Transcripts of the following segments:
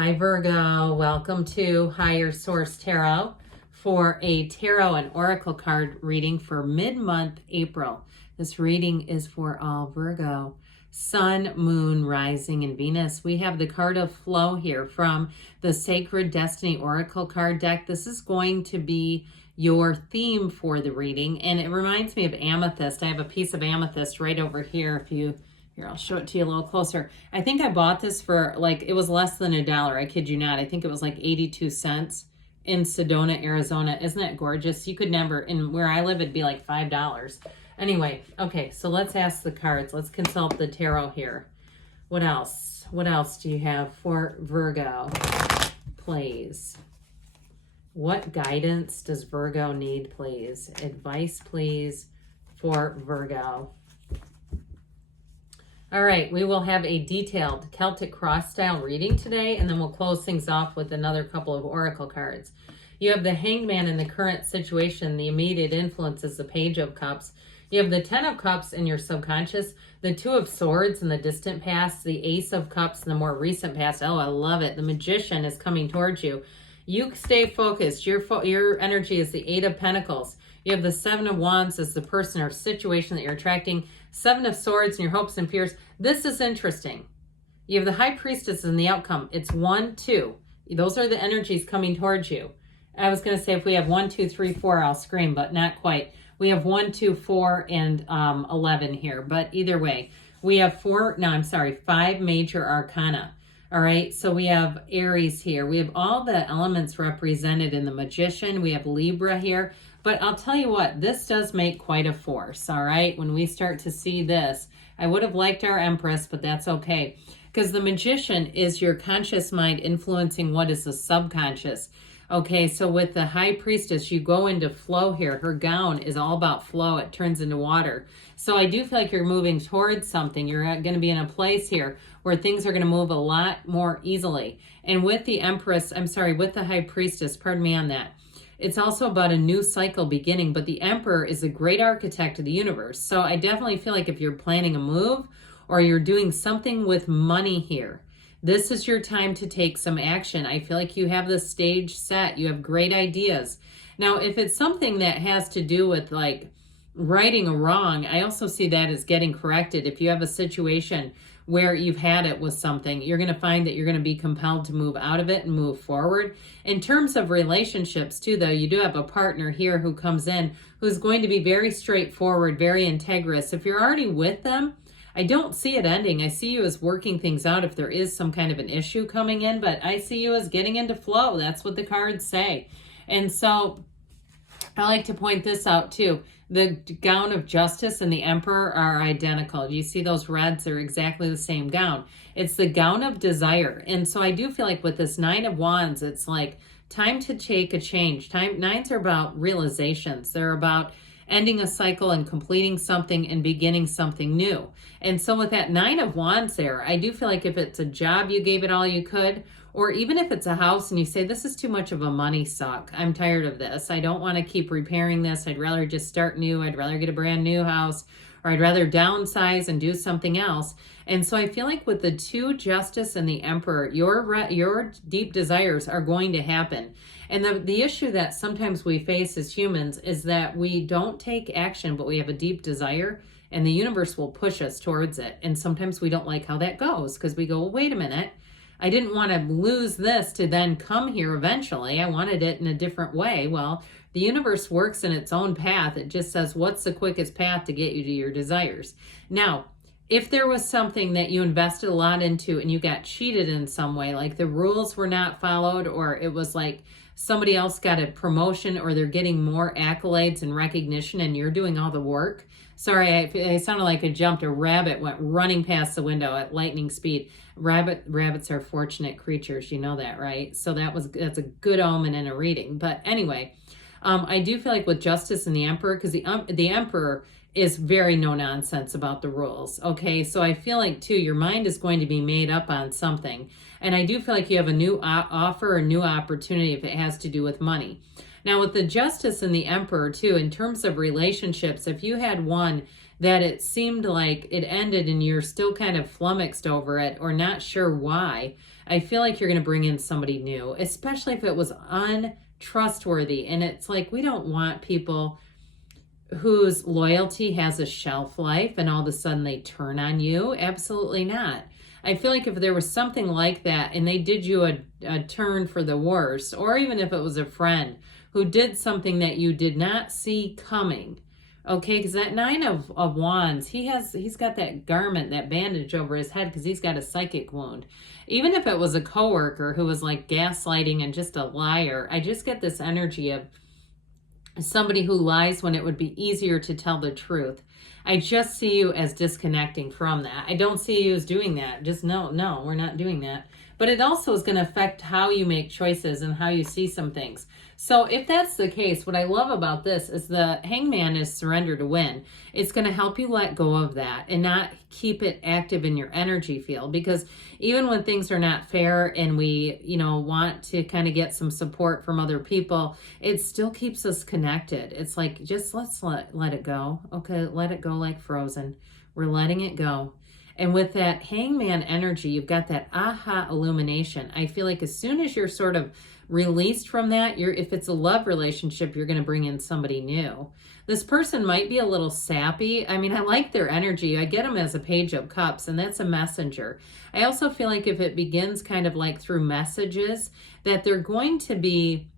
Hi Virgo, welcome to Higher Source Tarot for a tarot and oracle card reading for mid-month April. This reading is for all Virgo, Sun, Moon, Rising, and Venus. We have the card of flow here from the Sacred Destiny Oracle card deck. This is going to be your theme for the reading, and it reminds me of amethyst. I have a piece of amethyst right over here. Here, I'll show it to you a little closer. I think I bought this for it was less than $1. I kid you not. I think it was like 82 cents in Sedona, Arizona. Isn't that gorgeous? You could never, in where I live, it'd be like $5. Anyway, okay, so let's ask the cards. Let's consult the tarot here. What else? What else do you have for Virgo, please? What guidance does Virgo need, please? Advice, please, for Virgo. All right, we will have a detailed Celtic cross-style reading today, and then we'll close things off with another couple of oracle cards. You have the Hangman in the current situation. The immediate influence is the Page of Cups. You have the Ten of Cups in your subconscious, the Two of Swords in the distant past, the Ace of Cups in the more recent past. Oh, I love it. The Magician is coming towards you. You stay focused. Your energy is the Eight of Pentacles. You have the Seven of Wands as the person or situation that you're attracting. Seven of Swords and your hopes and fears. This is interesting. You have the High Priestess in the outcome. It's 1, 2. Those are the energies coming towards you. I was going to say if we have 1, 2, 3, 4, I'll scream, but not quite. We have 1, 2, 4, and 11 here. But either way, we have 5 major arcana. All right, so we have Aries here. We have all the elements represented in the Magician. We have Libra here. But I'll tell you what, this does make quite a force, all right? When we start to see this, I would have liked our Empress, but that's okay. Because the Magician is your conscious mind influencing what is the subconscious. Okay, so with the High Priestess, you go into flow here. Her gown is all about flow. It turns into water. So I do feel like you're moving towards something. You're going to be in a place here where things are going to move a lot more easily. And with the with the High Priestess, pardon me on that, it's also about a new cycle beginning, but the Emperor is a great architect of the universe. So I definitely feel like if you're planning a move or you're doing something with money here, this is your time to take some action. I feel like you have the stage set. You have great ideas. Now, if it's something that has to do with like righting a wrong, I also see that as getting corrected. If you have a situation where you've had it with something, you're going to find that you're going to be compelled to move out of it and move forward. In terms of relationships too, though, you do have a partner here who comes in who's going to be very straightforward, very integrous. If you're already with them, I don't see it ending. I see you as working things out if there is some kind of an issue coming in, but I see you as getting into flow. That's what the cards say. And so I like to point this out too. The gown of justice and the Emperor are identical. You see those reds are exactly the same gown. It's the gown of desire. And so I do feel like with this Nine of Wands, it's like time to take a change. Nines are about realizations. They're about ending a cycle and completing something and beginning something new. And so with that Nine of Wands there, I do feel like if it's a job you gave it all you could, or even if it's a house and you say, this is too much of a money suck. I'm tired of this. I don't want to keep repairing this. I'd rather just start new. I'd rather get a brand new house, or I'd rather downsize and do something else. And so I feel like with the two Justice and the Emperor, your deep desires are going to happen. And the issue that sometimes we face as humans is that we don't take action, but we have a deep desire and the universe will push us towards it. And sometimes we don't like how that goes because we go, well, wait a minute. I didn't want to lose this to then come here eventually. I wanted it in a different way. Well, the universe works in its own path. It just says, what's the quickest path to get you to your desires? Now, if there was something that you invested a lot into and you got cheated in some way, like the rules were not followed, or it was like somebody else got a promotion or they're getting more accolades and recognition and you're doing all the work. Sorry, I sounded like I jumped. A rabbit went running past the window at lightning speed. Rabbits are fortunate creatures. You know that, right? So that's a good omen in a reading. But anyway, I do feel like with Justice and the Emperor, because the Emperor is very no nonsense about the rules. Okay, so I feel like too, your mind is going to be made up on something. And I do feel like you have a new offer, a new opportunity if it has to do with money. Now with the Justice and the Emperor too, in terms of relationships, if you had one that it seemed like it ended and you're still kind of flummoxed over it or not sure why, I feel like you're going to bring in somebody new, especially if it was untrustworthy. And it's like, we don't want people whose loyalty has a shelf life and all of a sudden they turn on you. Absolutely not. I feel like if there was something like that and they did you a turn for the worse, or even if it was a friend who did something that you did not see coming, okay, because that Nine of Wands, he's got that garment, that bandage over his head because he's got a psychic wound. Even if it was a coworker who was like gaslighting and just a liar, I just get this energy of somebody who lies when it would be easier to tell the truth. I just see you as disconnecting from that. I don't see you as doing that. Just no, we're not doing that. But it also is going to affect how you make choices and how you see some things. So if that's the case, what I love about this is the Hangman is surrender to win. It's going to help you let go of that and not keep it active in your energy field, because even when things are not fair and we, want to kind of get some support from other people, it still keeps us connected. It's like, just let's let it go. Okay, let it go like Frozen. We're letting it go. And with that Hangman energy, you've got that aha illumination. I feel like as soon as you're sort of released from that, if it's a love relationship, you're going to bring in somebody new. This person might be a little sappy. I mean, I like their energy. I get them as a Page of Cups, and that's a messenger. I also feel like if it begins kind of like through messages, that they're going to be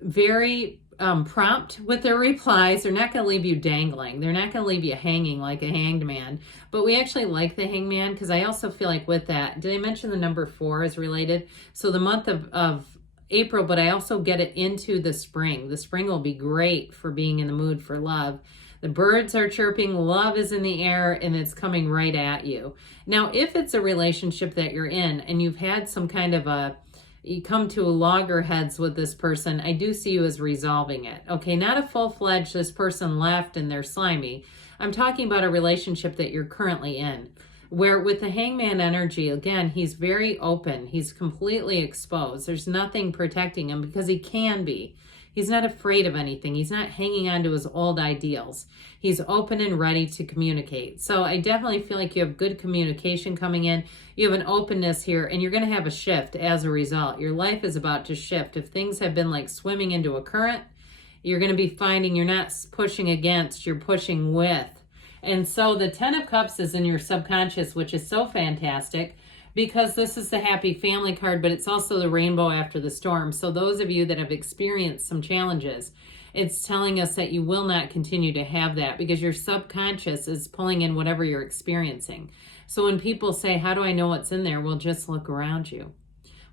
very prompt with their replies. They're not going to leave you dangling. They're not going to leave you hanging like a hanged man. But we actually like the Hangman because I also feel like with that, did I mention the number 4 is related? So the month of April, but I also get it into the spring. The spring will be great for being in the mood for love. The birds are chirping, love is in the air, and it's coming right at you. Now, if it's a relationship that you're in and you've had some kind of you come to loggerheads with this person, I do see you as resolving it. Okay, not a full-fledged, this person left and they're slimy. I'm talking about a relationship that you're currently in, where with the Hangman energy, again, he's very open. He's completely exposed. There's nothing protecting him because he can be. He's not afraid of anything. He's not hanging on to his old ideals. He's open and ready to communicate. So I definitely feel like you have good communication coming in. You have an openness here, and you're going to have a shift as a result. Your life is about to shift. If things have been like swimming into a current, you're going to be finding you're not pushing against, you're pushing with. And so the 10 of Cups is in your subconscious, which is so fantastic, because this is the happy family card, but it's also the rainbow after the storm. So those of you that have experienced some challenges, it's telling us that you will not continue to have that because your subconscious is pulling in whatever you're experiencing. So when people say, how do I know what's in there? Well, just look around you.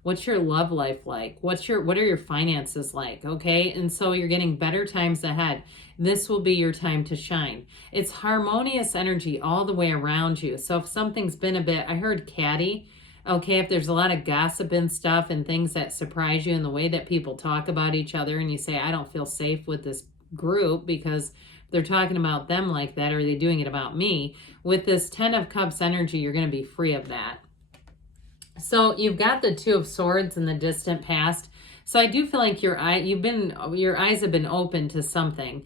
What's your love life like? What are your finances like? Okay. And so you're getting better times ahead. This will be your time to shine. It's harmonious energy all the way around you. So if something's been a bit, I heard catty. Okay. If there's a lot of gossip and stuff and things that surprise you in the way that people talk about each other, and you say, I don't feel safe with this group because they're talking about them like that, or are they doing it about me? With this 10 of Cups energy, you're going to be free of that. So you've got the 2 of Swords in the distant past. So I do feel like your eyes have been open to something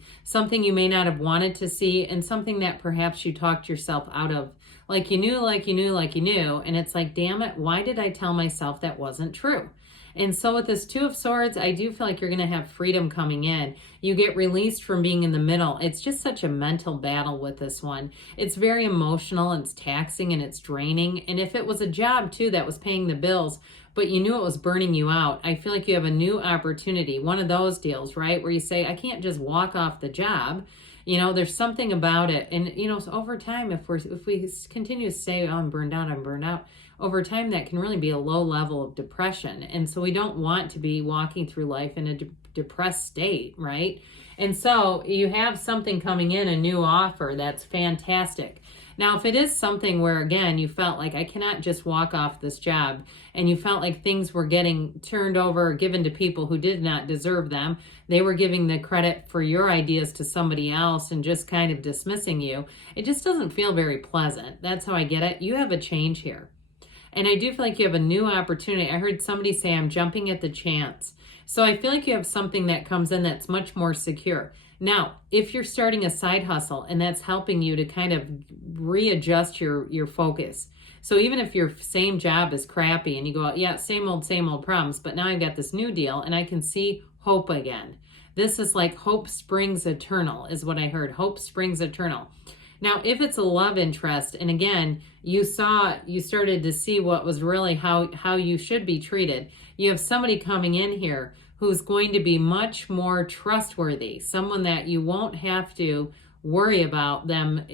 you may not have wanted to see, and something that perhaps you talked yourself out of. Like you knew, and it's like, damn it, why did I tell myself that wasn't true? And so with this 2 of Swords, I do feel like you're going to have freedom coming in. You get released from being in the middle. It's just such a mental battle with this one. It's very emotional, and it's taxing, and it's draining. And if it was a job too that was paying the bills, but you knew it was burning you out, I feel like you have a new opportunity. One of those deals, right? Where you say, I can't just walk off the job. There's something about it. And, so over time, if we continue to say, oh, I'm burned out, over time, that can really be a low level of depression. And so we don't want to be walking through life in a depressed state, right? And so you have something coming in, a new offer that's fantastic. Now, if it is something where, again, you felt like I cannot just walk off this job, and you felt like things were getting turned over or given to people who did not deserve them, they were giving the credit for your ideas to somebody else and just kind of dismissing you, it just doesn't feel very pleasant. That's how I get it. You have a change here. And I do feel like you have a new opportunity. I heard somebody say, I'm jumping at the chance. So I feel like you have something that comes in that's much more secure. Now, if you're starting a side hustle and that's helping you to kind of readjust your focus. So even if your same job is crappy and you go, yeah, same old problems, but now I've got this new deal and I can see hope again. This is like hope springs eternal is what I heard. Hope springs eternal. Now, if it's a love interest, and again, you started to see what was really how you should be treated. You have somebody coming in here who's going to be much more trustworthy, someone that you won't have to worry about them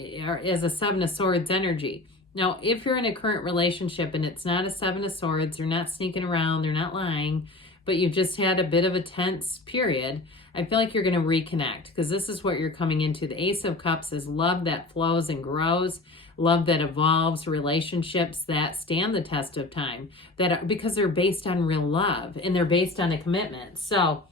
as a Seven of Swords energy. Now, if you're in a current relationship and it's not a Seven of Swords, they're not sneaking around, they're not lying, but you've just had a bit of a tense period, I feel like you're going to reconnect because this is what you're coming into. The Ace of Cups is love that flows and grows, love that evolves, relationships that stand the test of time, because they're based on real love and they're based on a commitment. So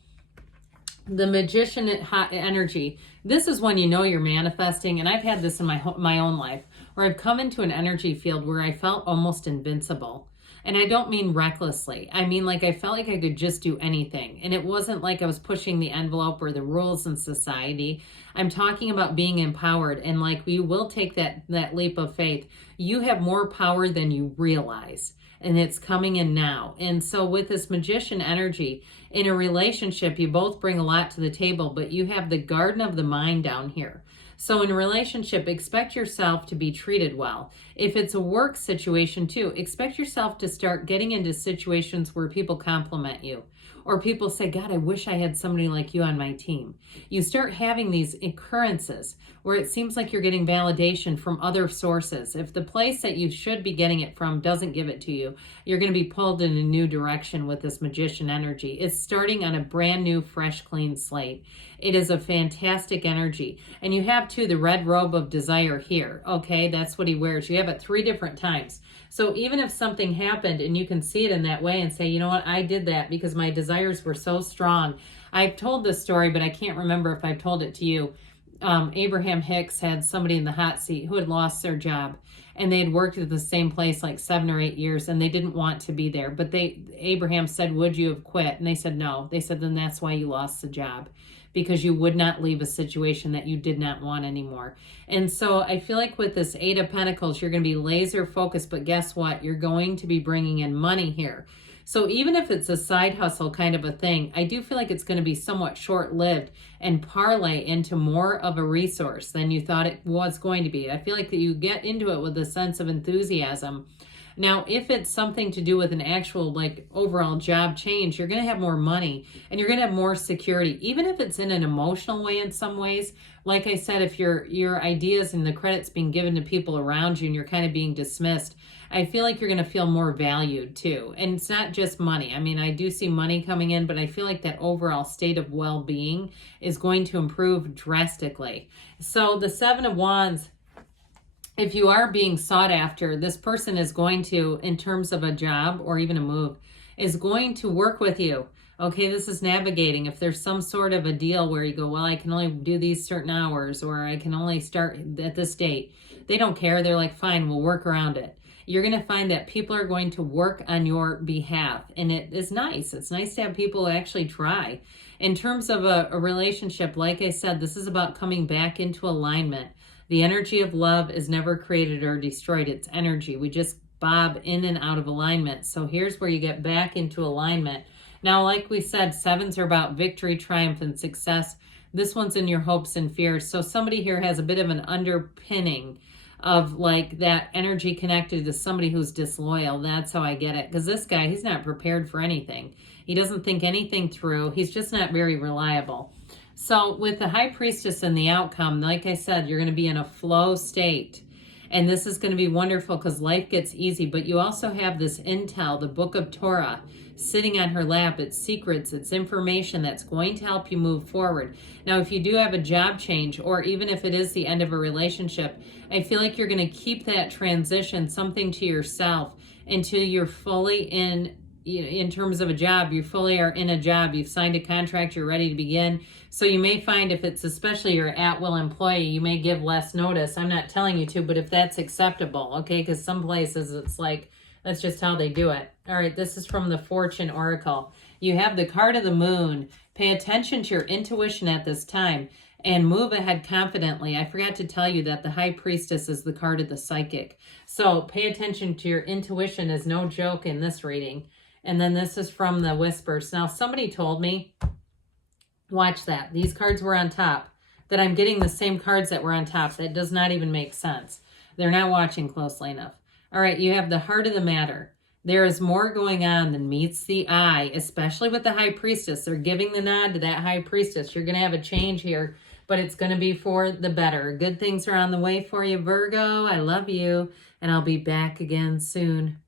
the Magician energy, this is when you know you're manifesting, and I've had this in my own life where I've come into an energy field where I felt almost invincible. And I don't mean recklessly. I mean, like, I felt like I could just do anything. And it wasn't like I was pushing the envelope or the rules in society. I'm talking about being empowered. And like, you will take that leap of faith. You have more power than you realize. And it's coming in now. And so with this Magician energy, in a relationship, you both bring a lot to the table, but you have the garden of the mind down here. So in a relationship, expect yourself to be treated well. If it's a work situation too, expect yourself to start getting into situations where people compliment you. Or people say, God, I wish I had somebody like you on my team. You start having these occurrences where it seems like you're getting validation from other sources. If the place that you should be getting it from doesn't give it to you, you're going to be pulled in a new direction with this Magician energy. It's starting on a brand new, fresh, clean slate. It is a fantastic energy. And you have, too, the red robe of desire here. Okay, that's what he wears. You have it 3 different times. So even if something happened and you can see it in that way and say, you know what, I did that because my desires were so strong. I've told this story, but I can't remember if I've told it to you. Abraham Hicks had somebody in the hot seat who had lost their job, and they had worked at the same place like 7 or 8 years, and they didn't want to be there. But Abraham said, would you have quit? And they said, no. They said, then that's why you lost the job, because you would not leave a situation that you did not want anymore. And so I feel like with this 8 of Pentacles, you're going to be laser focused, but guess what? You're going to be bringing in money here. So even if it's a side hustle kind of a thing, I do feel like it's going to be somewhat short-lived and parlay into more of a resource than you thought it was going to be. I feel like that you get into it with a sense of enthusiasm. Now, if it's something to do with an actual like overall job change, you're going to have more money and you're going to have more security, even if it's in an emotional way in some ways. Like I said, if your ideas and the credit's being given to people around you and you're kind of being dismissed, I feel like you're going to feel more valued too. And it's not just money. I mean, I do see money coming in, but I feel like that overall state of well-being is going to improve drastically. So the 7 of Wands, if you are being sought after, this person is going to, in terms of a job or even a move, is going to work with you. Okay, this is navigating. If there's some sort of a deal where you go, well, I can only do these certain hours, or I can only start at this date. They don't care. They're like, fine, we'll work around it. You're going to find that people are going to work on your behalf. And it is nice. It's nice to have people actually try. In terms of a relationship, like I said, this is about coming back into alignment. The energy of love is never created or destroyed. It's energy. We just bob in and out of alignment. So here's where you get back into alignment. Now, like we said, 7s are about victory, triumph, and success. This one's in your hopes and fears. So somebody here has a bit of an underpinning of like that energy connected to somebody who's disloyal. That's how I get it. Because this guy, he's not prepared for anything. He doesn't think anything through. He's just not very reliable. So with the High Priestess and the outcome, like I said, you're going to be in a flow state. And this is going to be wonderful because life gets easy. But you also have this intel, the Book of Torah, sitting on her lap. It's secrets, it's information that's going to help you move forward. Now, if you do have a job change, or even if it is the end of a relationship, I feel like you're going to keep that transition something to yourself until you're fully in terms of a job. You fully are in a job. You've signed a contract. You're ready to begin. So you may find if it's especially your at-will employee, you may give less notice. I'm not telling you to, but if that's acceptable, okay? Because some places it's like, that's just how they do it. All right, this is from the Fortune Oracle. You have the card of the Moon. Pay attention to your intuition at this time. and move ahead confidently. I forgot to tell you that the High Priestess is the card of the psychic. So pay attention to your intuition is no joke in this reading. And then this is from the Whispers. Now, somebody told me, watch that. These cards were on top, that I'm getting the same cards that were on top. That does not even make sense. They're not watching closely enough. All right, you have the heart of the matter. There is more going on than meets the eye, especially with the High Priestess. They're giving the nod to that High Priestess. You're going to have a change here, but it's going to be for the better. Good things are on the way for you, Virgo. I love you, and I'll be back again soon.